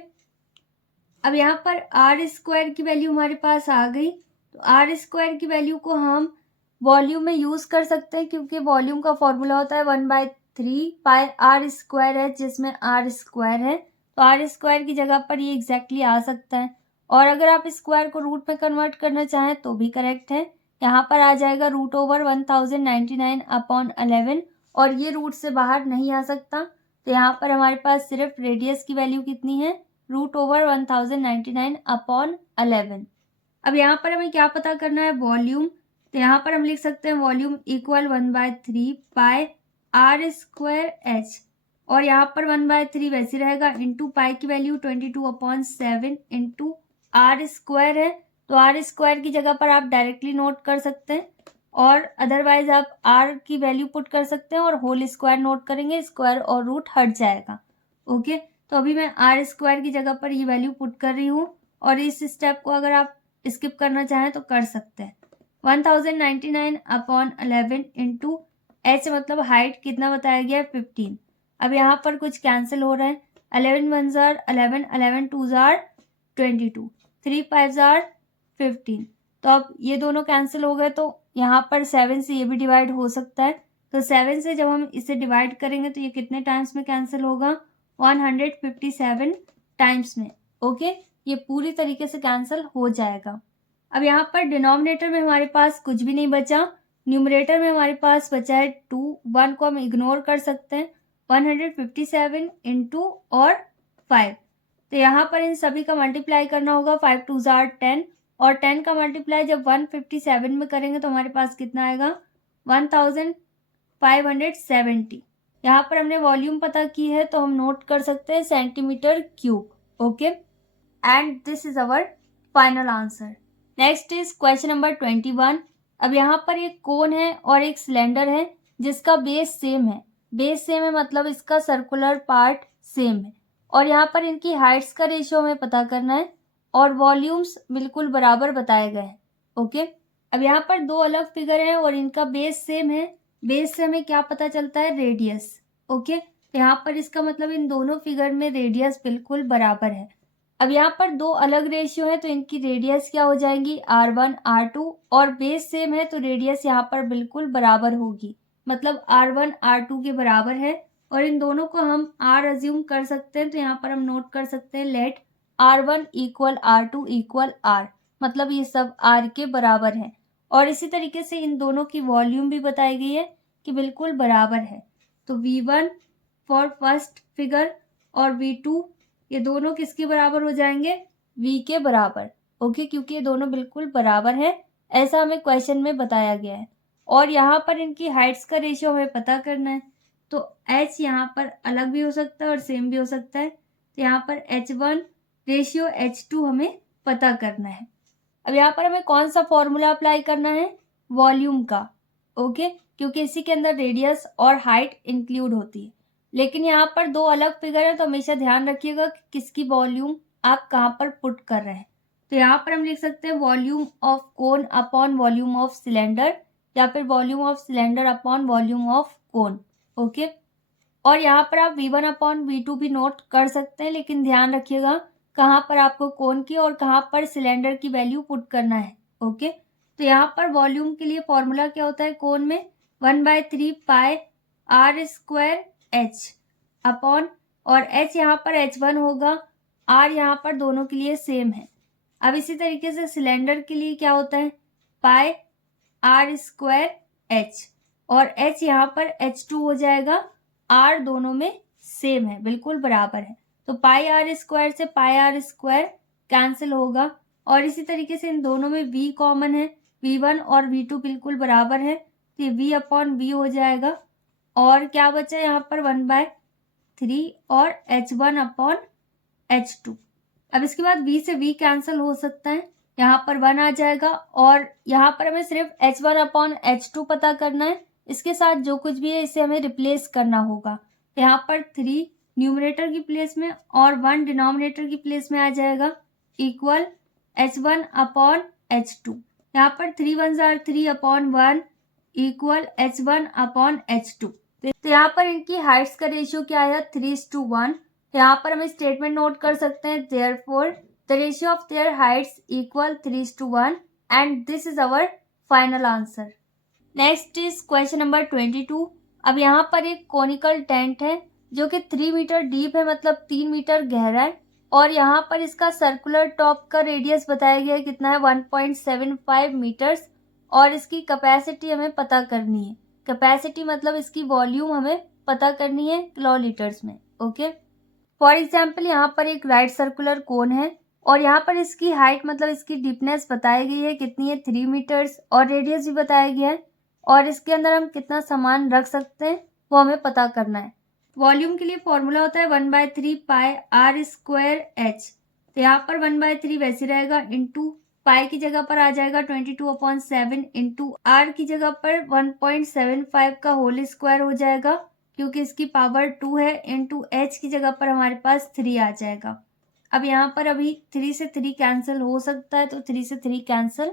अब यहाँ पर आर स्क्वायर की वैल्यू हमारे पास आ गई, तो आर स्क्वायर की वैल्यू को हम वॉल्यूम में यूज कर सकते हैं क्योंकि वॉल्यूम का फॉर्मूला होता है 1/3 पाई आर स्क्वायर है, जिसमें आर स्क्वायर है तो आर स्क्वायर की जगह पर ये एग्जैक्टली आ सकता है। और अगर आप स्क्वायर को रूट में कन्वर्ट करना चाहें तो भी करेक्ट है। यहाँ पर आ जाएगा √1099/11, और ये रूट से बाहर नहीं आ सकता तो यहाँ पर हमारे पास सिर्फ रेडियस की वैल्यू कितनी है? √1099/11। अब यहाँ पर हमें क्या पता करना है? वॉल्यूम। तो यहाँ पर हम लिख सकते हैं volume equal 1/3 pi r square h, और यहाँ पर 1/3 वैसे रहेगा, इंटू पाई की वैल्यू 22/7 इंटू आर स्क्वायर है तो आर स्क्वायर की जगह पर आप डायरेक्टली नोट कर सकते हैं, और अदरवाइज आप आर की वैल्यू पुट कर सकते हैं और होल स्क्वायर नोट करेंगे, स्क्वायर और रूट हट जाएगा। ओके, तो अभी मैं आर स्क्वायर की जगह पर ये वैल्यू पुट कर रही हूँ, और इस स्टेप को अगर आप स्किप करना चाहें तो कर सकते हैं। 1099/11 इंटू एच मतलब हाइट कितना बताया गया है? 15। अब यहाँ पर कुछ कैंसिल हो रहा है, 11 1 जार 11, 11 2 जार 22, 3 5 जार 15। तो अब ये दोनों कैंसिल हो गए तो यहाँ पर 7 से ये भी डिवाइड हो सकता है, तो 7 से जब हम इसे डिवाइड करेंगे तो ये कितने टाइम्स में कैंसिल होगा? 157 टाइम्स में। ओके, ये पूरी तरीके से कैंसिल हो जाएगा। अब यहाँ पर डिनोमिनेटर में हमारे पास कुछ भी नहीं बचा, न्यूमरेटर में हमारे पास बचा है 2, 1 को हम इग्नोर कर सकते हैं, 157 इंटू और 5। तो यहाँ पर इन सभी का मल्टीप्लाई करना होगा, 5 2 जार 10, और 10 का मल्टीप्लाई जब 157 में करेंगे तो हमारे पास कितना आएगा? 1570। यहाँ पर हमने वॉल्यूम पता की है तो हम नोट कर सकते हैं centimetre cube. Okay, and this is our final answer. Next is question number 21। अब यहाँ पर एक कोन है और एक सिलेंडर है जिसका बेस सेम है। बेस सेम है मतलब इसका सर्कुलर पार्ट सेम है, और यहाँ पर इनकी हाइट्स का रेशियो हमें पता करना है, और वॉल्यूम्स बिल्कुल बराबर बताए गए हैं। ओके, अब यहाँ पर दो अलग फिगर हैं और इनका बेस सेम है। बेस से हमें क्या पता चलता है? रेडियस। ओके, तो यहाँ पर इसका मतलब इन दोनों फिगर में रेडियस बिल्कुल बराबर है। अब यहाँ पर दो अलग रेशियो है तो इनकी रेडियस क्या हो जाएंगी? R1 R2, और बेस सेम है तो रेडियस यहाँ पर बिल्कुल बराबर होगी, मतलब R1 R2 के बराबर है और इन दोनों को हम R अज्यूम कर सकते हैं। तो यहाँ पर हम नोट कर सकते हैं late R1 equal R2 equal R, मतलब ये सब R के बराबर है। और इसी तरीके से इन दोनों की वॉल्यूम भी बताई गई है कि बिल्कुल बराबर है। तो V1 फॉर फर्स्ट फिगर और V2 ये दोनों किसके बराबर हो जाएंगे? V के बराबर। ओके, क्योंकि ये दोनों बिल्कुल बराबर है, ऐसा हमें क्वेश्चन में बताया गया है। और यहाँ पर इनकी हाइट्स का रेशियो हमें पता करना है। तो h यहाँ पर अलग भी हो सकता है और सेम भी हो सकता है। तो यहाँ पर h1 रेशियो h2 हमें पता करना है। अब यहाँ पर हमें कौन सा फॉर्मूला अप्लाई करना है? वॉल्यूम का। ओके, क्योंकि इसी के अंदर रेडियस और हाइट इंक्लूड होती है। लेकिन यहाँ पर दो अलग फिगर है, तो हमेशा ध्यान रखिएगा कि किसकी वॉल्यूम आप कहाँ पर पुट कर रहे हैं। तो यहाँ पर हम लिख सकते हैं volume of cone upon volume of cylinder, या फिर volume of cylinder upon volume of cone. Okay, और यहाँ पर आप V1 अपॉन V2 भी नोट कर सकते हैं, लेकिन ध्यान रखिएगा कहाँ पर आपको कोन की और कहाँ पर सिलेंडर की वैल्यू पुट करना है। ओके, तो यहाँ पर वॉल्यूम के लिए फॉर्मूला क्या होता है? कोन में 1/3 पाई R स्क्वायर H अपॉन, और H यहाँ पर H1 होगा, R यहाँ पर दोनों के लिए सेम है। अब इसी तरीके से सिलेंडर के लिए क्या होता है? पाई R स्क्वायर H, और H यहाँ पर H2 हो जाएगा, R दोनों में सेम है, बिल्कुल बराबर है। तो पाई R स्क्वायर से पाई R स्क्वायर कैंसिल होगा, और इसी तरीके से इन दोनों में V कॉमन है, V1 और V2 बिल्कुल बराबर है, तो ये V अपॉन V हो जाएगा। और क्या बचा यहाँ पर? 1/3 और H1 अपॉन H2। अब इसके बाद V से V कैंसिल हो सकता है, यहाँ पर 1 आ जाएगा, और यहाँ पर हमें सिर्फ H1 अपॉन H2 पता करना है। इसके साथ जो कुछ भी है इसे हमें रिप्लेस करना होगा। यहाँ पर 3 न्यूमरेटर की प्लेस में और 1 डिनोमिनेटर की प्लेस में आ जाएगा, इक्वल H1 अपॉन H2। यहाँ पर 3 1s are 3 upon 1 equal H1 upon H2। तो यहाँ पर इनकी हाइट्स का रेशियो क्या है? 3:1। यहाँ पर हम स्टेटमेंट नोट कर सकते हैं, therefore the ratio of their heights equal 3:1, and this is our final answer. Next is question number 22। अब यहाँ पर एक कोनिकल टेंट है जो कि 3 मीटर डीप है, मतलब 3 मीटर गहरा है, और यहाँ पर इसका सर्कुलर टॉप का रेडियस बताया गया है कितना है? 1.75 मीटर्स, और इसकी कैपेसिटी हमें पता करनी है। कैपेसिटी मतलब इसकी वॉल्यूम हमें पता करनी है किलोलीटर्स में। ओके, फॉर एग्जाम्पल यहाँ पर एक राइट सर्कुलर कोन है, और यहाँ पर इसकी हाइट मतलब इसकी डीपनेस बताई गई है कितनी है? 3 मीटर्स, और रेडियस भी बताया गया है, और इसके अंदर हम कितना सामान रख सकते हैं वो हमें पता करना है। वॉल्यूम के लिए फॉर्मूला होता है 1/3 पाई R स्क्वायर H। तो यहाँ पर 1/3 वैसे रहेगा, इंटू पाई की जगह पर आ जाएगा 22/7, इंटू R की जगह पर 1.75 का होल स्क्वायर हो जाएगा, क्योंकि इसकी पावर 2 है, इंटू H की जगह पर हमारे पास 3 आ जाएगा। अब यहाँ पर अभी 3 से 3 कैंसिल हो सकता है, तो 3 से 3 कैंसिल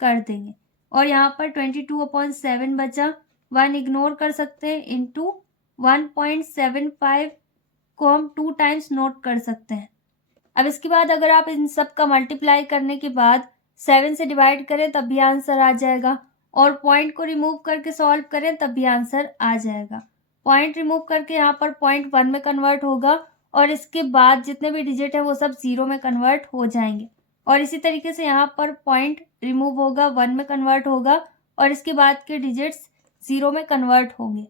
कर देंगे, और यहाँ पर 22/7 बचा, 1 इग्नोर कर सकते हैं, इंटू 1.75 को हम 2 टाइम्स नोट कर सकते हैं। अब इसके बाद अगर आप इन सब का मल्टीप्लाई करने के बाद 7 से डिवाइड करें तब भी आंसर आ जाएगा, और पॉइंट को रिमूव करके सॉल्व करें तब भी आंसर आ जाएगा। पॉइंट रिमूव करके यहाँ पर 0.1 में कन्वर्ट होगा, और इसके बाद जितने भी डिजिट है वो सब 0 में कन्वर्ट हो जाएंगे, और इसी तरीके से यहाँ पर पॉइंट रिमूव होगा, 1 में कन्वर्ट होगा, और इसके बाद के डिजिट्स 0 में कन्वर्ट होंगे।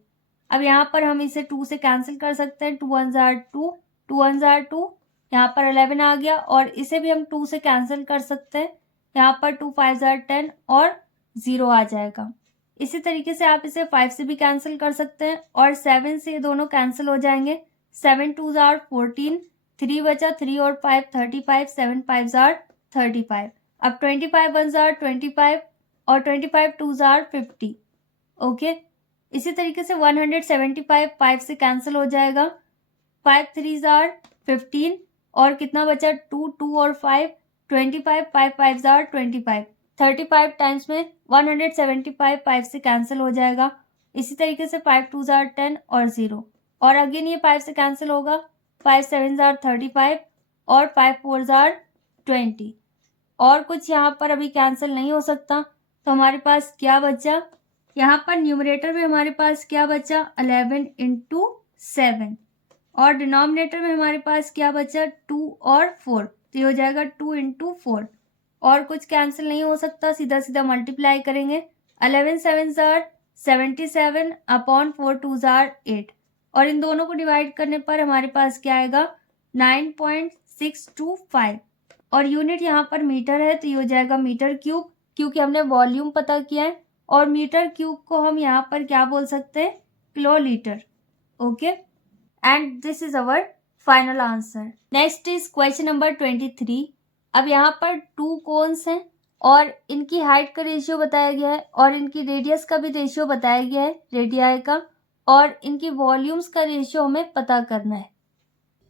अब यहाँ पर हम इसे 2 से कैंसिल कर सकते हैं, 2 1s are 2, 2 1s are 2, यहाँ पर 11 आ गया, और इसे भी हम 2 से कैंसिल कर सकते हैं, यहाँ पर 2 5s are 10 और 0 आ जाएगा। इसी तरीके से आप इसे 5 से भी कैंसिल कर सकते हैं, और 7 से ये दोनों कैंसिल हो जाएंगे, 7 2s are 14, 3 बचा, 3 और 5 35, 7 5s are 35। अब 25 1s are 25 और 25 2s are 50। ओके, इसी तरीके से 175 5 से कैंसिल हो जाएगा, 5 3s are 15, और कितना बचा? 2 2 और 5 25, 5 5s are 25। 35 टाइम्स में 175 5 से कैंसिल हो जाएगा, इसी तरीके से 5 2s are 10 और 0, और अगेन ये 5 से कैंसिल होगा, 5 7s are 35 और 5 4s are 20, और कुछ यहाँ पर अभी कैंसिल नहीं हो सकता, तो हमारे पास क्या बचा? यहाँ पर न्यूमरेटर में हमारे पास क्या बचा 11 इंटू 7 और डिनोमिनेटर में हमारे पास क्या बचा 2 और 4, तो ये हो जाएगा 2 इंटू 4 और कुछ कैंसिल नहीं हो सकता, सीधा सीधा मल्टीप्लाई करेंगे। 11 7 जार 77 अपॉन 4 2 जार 8 और इन दोनों को डिवाइड करने पर हमारे पास क्या आएगा 9.625 और यूनिट यहाँ पर मीटर है तो ये हो जाएगा मीटर क्यूब, क्योंकि हमने वॉल्यूम पता किया है और मीटर क्यूब को हम यहाँ पर क्या बोल सकते हैं kilolitre. Okay, and this is our final answer. Next is question number 23। अब यहाँ पर 2 कोन्स हैं और इनकी हाइट का रेशियो बताया गया है और इनकी रेडियस का भी रेशियो बताया गया है, रेडियाई का, और इनकी वॉल्यूम्स का रेशियो हमें पता करना है।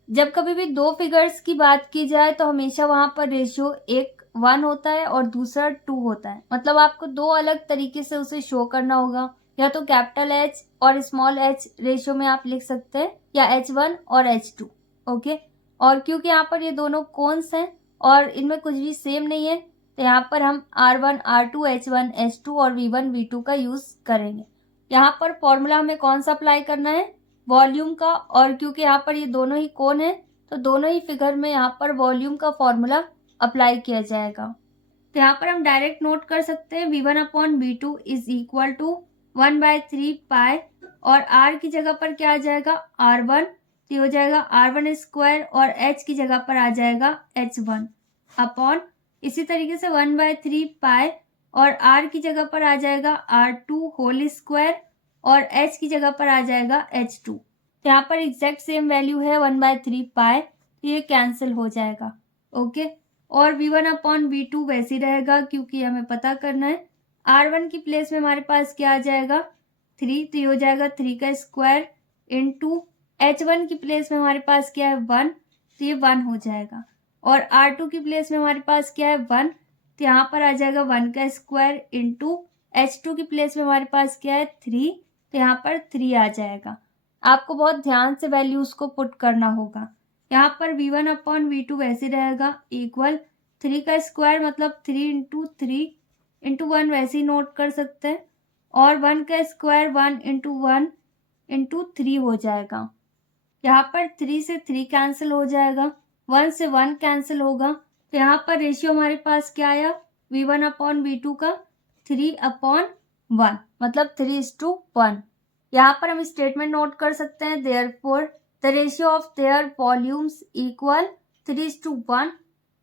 जब कभी भी दो फिगर्स की बात की जाए तो हमेशा वहां पर रेशियो एक 1 होता है और दूसरा 2 होता है, मतलब आपको दो अलग तरीके से उसे शो करना होगा, या तो कैपिटल H और स्मॉल h रेशियो में आप लिख सकते हैं या H1 और H2। ओके, और क्योंकि यहाँ पर ये दोनों कोन्स हैं और इनमें कुछ भी सेम नहीं है तो यहाँ पर हम R1 R2 H1 H2 और V1 V2 का यूज करेंगे। यहाँ पर फॉर्मूला हमें कौन सा अप्लाई करना है वॉल्यूम का, और क्योंकि यहाँ पर ये दोनों ही कोण है तो दोनों ही फिगर में यहाँ पर वॉल्यूम का फॉर्मूला अप्लाई किया जाएगा। तो यहाँ पर हम डायरेक्ट नोट कर सकते हैं V1 upon V2 is equal to 1/3 pi और R की जगह पर क्या आ जाएगा R1, तो हो जाएगा R1 स्क्वायर और H की जगह पर आ जाएगा H1 अपॉन इसी तरीके से 1/3 पाई और R की जगह पर आ जाएगा R2 होल स्क्वायर और H की जगह पर आ जाएगा H2। तो यहाँ पर एग्जैक्ट सेम वैल्यू है 1/3 पाई, तो ये कैंसिल हो जाएगा। ओके, और V1 अपॉन V2 वैसे ही रहेगा क्योंकि हमें पता करना है। R1 की प्लेस में हमारे पास क्या आ जाएगा 3, तो ये हो जाएगा 3 का स्क्वायर इंटू H1 की प्लेस में हमारे पास क्या है 1, तो ये 1 हो जाएगा और R2 की प्लेस में हमारे पास क्या है 1, तो यहाँ पर आ जाएगा 1 का स्क्वायर इंटू H2 की प्लेस में हमारे पास क्या है 3, तो यहाँ पर 3 आ जाएगा। आपको बहुत ध्यान से वैल्यूज को पुट करना होगा। यहाँ पर V1 अपॉन V2 वैसे रहेगा इक्वल 3 का स्क्वायर मतलब 3 इंटू 3 इंटू 1 वैसे ही नोट कर सकते हैं और 1 का स्क्वायर 1 इंटू 3 हो जाएगा। यहाँ पर 3 से 3 कैंसिल हो जाएगा, 1 से 1 कैंसिल होगा, तो यहाँ पर रेशियो हमारे पास क्या आया V1 अपॉन V2 का 3/1 मतलब 3:1। यहाँ पर हम स्टेटमेंट नोट कर सकते हैं therefore the ratio of there volumes equal 3:1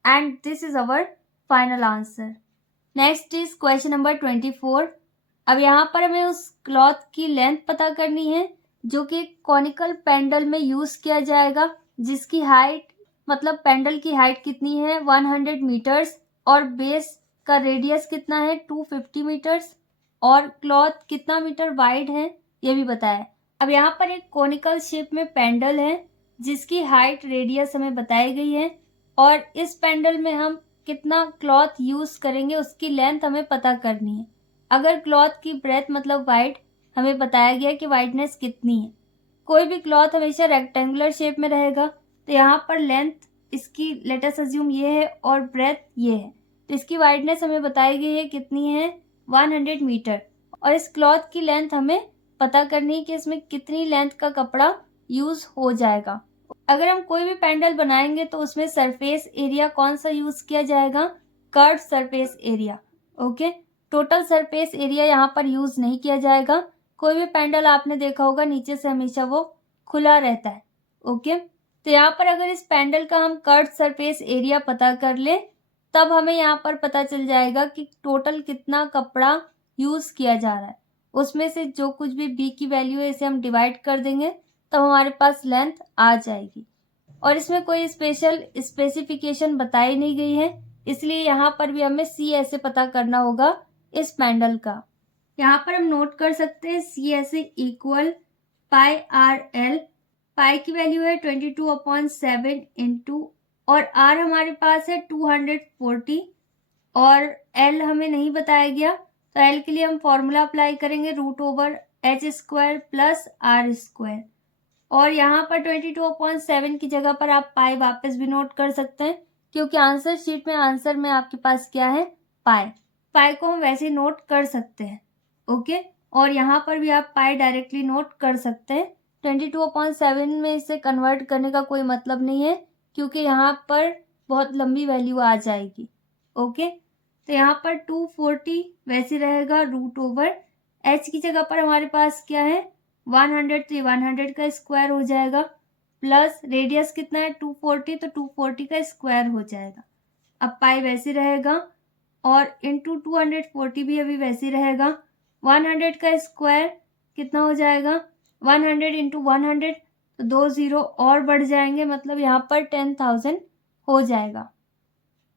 and this is our final answer. Next is question number 24। अब यहाँ पर हमें उस क्लॉथ की लेंथ पता करनी है जो कि कॉनिकल पेंडल में यूज किया जाएगा, जिसकी हाइट मतलब पेंडल की हाइट कितनी है 100 मीटर्स और बेस का रेडियस कितना है 250 मीटर्स और क्लॉथ कितना मीटर वाइड है ये भी बताया। अब यहाँ पर एक कॉनिकल शेप में पेंडल है जिसकी हाइट रेडियस हमें बताई गई है और इस पेंडल में हम कितना क्लॉथ यूज करेंगे उसकी लेंथ हमें पता करनी है। अगर क्लॉथ की ब्रेथ मतलब वाइड हमें बताया गया कि वाइडनेस कितनी है। कोई भी क्लॉथ हमेशा रेक्टेंगुलर शेप में रहेगा तो यहाँ पर लेंथ इसकी लेट अस अज्यूम ये है और ब्रेथ ये है, तो इसकी वाइडनेस हमें बताई गई है कितनी है 100 मीटर और इस क्लॉथ की लेंथ हमें पता करनी है कि इसमें कितनी लेंथ का कपड़ा यूज हो जाएगा। अगर हम कोई भी पेंडल बनाएंगे तो उसमें सरफेस एरिया कौन सा यूज किया जाएगा curve surface area. Okay, total surface area यहाँ पर यूज नहीं किया जाएगा। कोई भी पेंडल आपने देखा होगा नीचे से हमेशा वो खुला रहता है। ओके, तो यहाँ पर अगर इस पेंडल का हम कर्व सरफेस एरिया पता कर ले तब हमें यहाँ पर पता चल जाएगा कि टोटल कितना कपड़ा यूज किया जा रहा है। उसमें से जो कुछ भी बी की वैल्यू है इसे हम डिवाइड कर देंगे तब हमारे पास लेंथ आ जाएगी और इसमें कोई स्पेशल स्पेसिफिकेशन बताई नहीं गई है, इसलिए यहाँ पर भी हमें सी ऐसे पता करना होगा इस पेंडल का। यहाँ पर हम नोट कर सकते हैं सी ऐसे इक्वल पाई आर एल, पाई की वैल्यू है 22/7 इंटू और आर हमारे पास है 240 और एल हमें नहीं बताया गया तो एल के लिए हम फॉर्मूला अप्लाई करेंगे √h² प्लस r² और यहाँ पर 22/7 की जगह पर आप पाई वापस भी नोट कर सकते हैं क्योंकि आंसर शीट में आंसर में आपके पास क्या है पाई को हम वैसे नोट कर सकते हैं। ओके, और यहाँ पर भी आप पाई डायरेक्टली नोट कर सकते हैं। 22/7 में इसे कन्वर्ट करने का कोई मतलब नहीं है, क्योंकि यहाँ पर बहुत लंबी वैल्यू आ जाएगी। ओके, तो यहाँ पर 240 वैसे रहेगा रूट ओवर एच की जगह पर हमारे पास क्या है 100, तो 100 का स्क्वायर हो जाएगा, प्लस रेडियस कितना है 240, तो 240 का स्क्वायर हो जाएगा। अब पाई वैसे रहेगा और इंटू 240 भी अभी वैसे रहेगा। 100 का स्क्वायर कितना हो जाएगा 100 इंटू 100, तो 2 जीरो और बढ़ जाएंगे, मतलब यहाँ पर 10,000 हो जाएगा।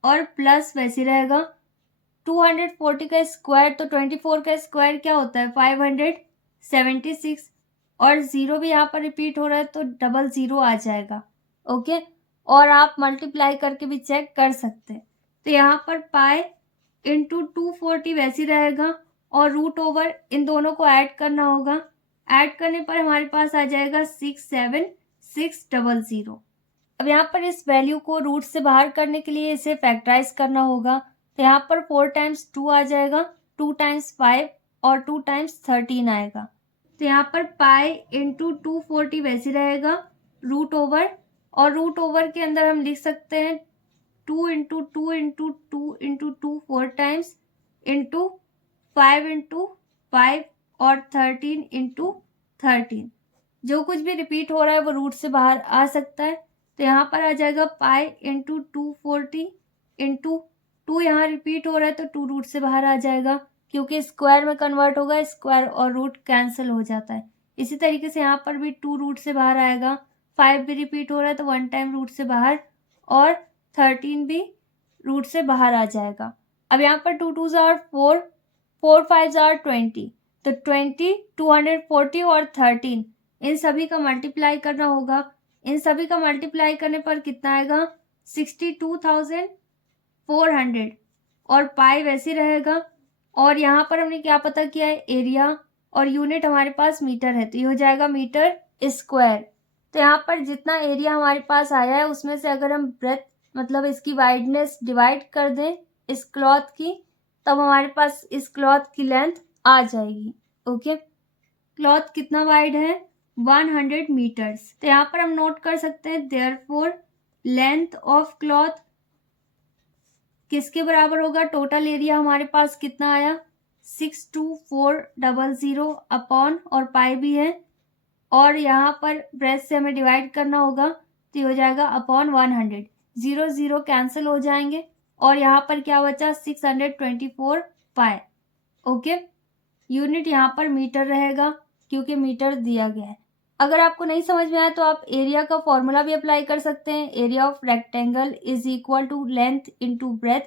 और प्लस वैसे रहेगा 240 का स्क्वायर, तो 24 का स्क्वायर क्या होता है 576, और जीरो भी यहाँ पर रिपीट हो रहा है तो डबल जीरो आ जाएगा। ओके, और आप मल्टीप्लाई करके भी चेक कर सकते हैं। तो यहाँ पर पाई इंटू 240 वैसे रहेगा और रूट ओवर इन दोनों को ऐड करना होगा। ऐड करने पर हमारे पास आ जाएगा 67600। अब यहाँ पर इस वैल्यू को रूट से बाहर करने के लिए इसे फैक्टराइज करना होगा। तो यहाँ पर 4 टाइम्स 2 आ जाएगा, 2 टाइम्स 5 और 2 टाइम्स 13 आएगा। तो यहाँ पर पाई इंटू 240 वैसे रहेगा रूट ओवर, और रूट ओवर के अंदर हम लिख सकते हैं 2 into 2 into 2 into 2 4 times into 5 into 5 और 13 इंटू 13। जो कुछ भी रिपीट हो रहा है वो रूट से बाहर आ सकता है। तो यहाँ पर आ जाएगा पाई इंटू 240 इंटू 2, यहाँ रिपीट हो रहा है तो 2 रूट से बाहर आ जाएगा, क्योंकि स्क्वायर में कन्वर्ट होगा, स्क्वायर और रूट कैंसिल हो जाता है। इसी तरीके से यहाँ पर भी 2 रूट से बाहर आएगा, 5 भी रिपीट हो रहा है तो 1 टाइम रूट से बाहर, और 13 भी रूट से बाहर आ जाएगा। अब यहाँ पर 2 2s are 4, 4 5s are 20, तो 20, 240 और 13 इन सभी का मल्टीप्लाई करना होगा। इन सभी का मल्टीप्लाई करने पर कितना आएगा 62,400, और पाई वैसे रहेगा। और यहाँ पर हमने क्या पता किया है एरिया, और यूनिट हमारे पास मीटर है, तो ये हो जाएगा मीटर स्क्वायर। तो यहाँ पर जितना एरिया हमारे पास आया है उसमें से अगर हम ब्रेथ मतलब इसकी वाइडनेस डिवाइड कर दें इस क्लॉथ की, तब हमारे पास इस क्लॉथ की लेंथ आ जाएगी। ओके, क्लॉथ कितना वाइड है 100 मीटर्स। तो यहाँ पर हम नोट कर सकते हैं देयरफॉर लेंथ ऑफ क्लॉथ किसके बराबर होगा, टोटल एरिया हमारे पास कितना आया 62400 अपॉन, और पाई भी है, और यहाँ पर ब्रेथ से हमें डिवाइड करना होगा, तो ये हो जाएगा अपॉन 100। 0 0 कैंसिल हो जाएंगे, और यहाँ पर क्या बचा 624 पाई। ओके, यूनिट यहाँ पर मीटर रहेगा क्योंकि मीटर दिया गया है। अगर आपको नहीं समझ में आया तो आप एरिया का फॉर्मूला भी अप्लाई कर सकते हैं। Area of rectangle is equal to length into breadth.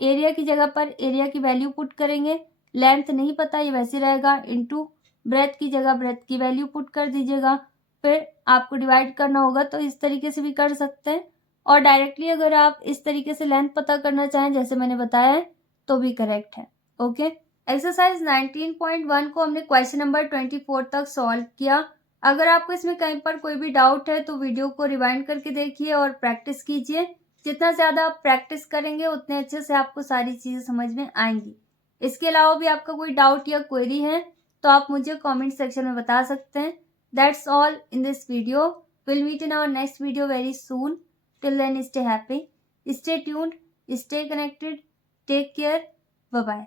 Area की जगह पर एरिया की वैल्यू पुट करेंगे, लेंथ नहीं पता ये वैसे रहेगा, इनटू ब्रेथ की जगह ब्रेथ की वैल्यू पुट कर दीजिएगा, फिर आपको डिवाइड करना होगा। तो इस तरीके से भी कर सकते हैं, और डायरेक्टली अगर आप इस तरीके से लेंथ पता करना चाहें जैसे मैंने बताया है तो भी करेक्ट है। ओके, एक्सरसाइज 19.1 को हमने क्वेश्चन नंबर 24 तक सॉल्व किया। अगर आपको इसमें कहीं पर कोई भी डाउट है तो वीडियो को रिवाइंड करके देखिए और प्रैक्टिस कीजिए। जितना ज़्यादा आप प्रैक्टिस करेंगे उतने अच्छे से आपको सारी चीज़ें समझ में आएंगी। इसके अलावा भी आपका कोई डाउट या क्वेरी है तो आप मुझे कमेंट सेक्शन में बता सकते हैं। That's all in this video. Will meet in our next video very soon. Till then stay happy, stay tuned, stay connected, take care, bye bye.